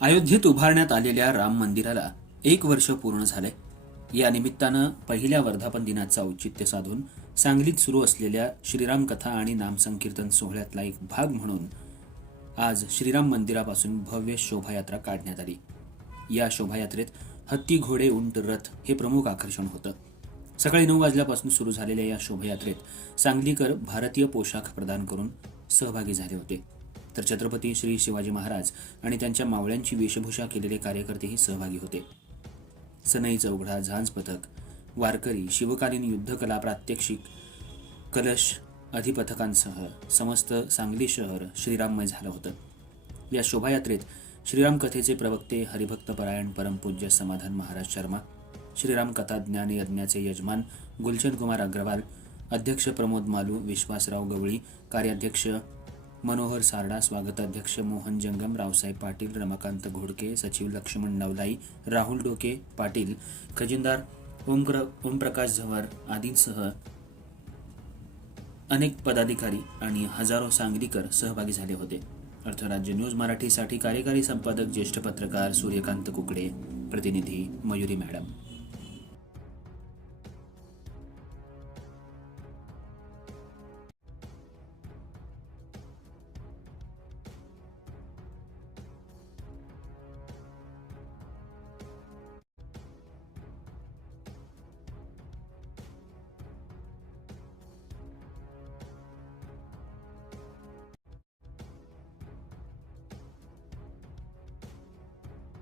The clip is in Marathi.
अयोध्येत उभारण्यात आलेल्या राम मंदिराला एक वर्ष पूर्ण झालंय या निमित्तानं पहिल्या वर्धापन दिनाचं औचित्य साधून सांगलीत सुरू असलेल्या श्रीराम कथा आणि नामसंकीर्तन सोहळ्यातला एक भाग म्हणून आज श्रीराम मंदिरापासून भव्य शोभायात्रा काढण्यात आली. या शोभायात्रेत हत्ती घोडे उंट रथ हे प्रमुख आकर्षण होतं. सकाळी नऊ वाजल्यापासून सुरू झालेल्या या शोभायात्रेत सांगलीकर भारतीय पोशाख प्रदान करून सहभागी झाले होते. तर छत्रपती श्री शिवाजी महाराज आणि त्यांच्या मावळ्यांची वेशभूषा केलेले कार्यकर्तेही सहभागी होते. सनई चौघडा झांज पथक वारकरी शिवकालीन युद्धकला प्रात्यक्षिक कलश अधिपथकांसह समस्त सांगली शहर श्रीराममय झालं होतं. या शोभायात्रेत श्रीराम कथेचे प्रवक्ते हरिभक्त परायण परमपूज्य समाधान महाराज शर्मा श्रीराम कथा ज्ञान यज्ञाचे यजमान गुलशन कुमार अग्रवाल अध्यक्ष प्रमोद मालू विश्वासराव गवळी कार्याध्यक्ष मनोहर सारडा स्वागताध्यक्ष मोहन जंगम रावसाहेब पाटील रमाकांत घोडके सचिव लक्ष्मण नवलाई राहुल डोके पाटील खजिनदार ओमक्र ओमप्रकाश झवर आदींसह अनेक पदाधिकारी आणि हजारो सांगलीकर सहभागी झाले होते. अर्थराज्य न्यूज मराठीसाठी कार्यकारी संपादक ज्येष्ठ पत्रकार सूर्यकांत कुकडे प्रतिनिधी मयुरी मॅडम.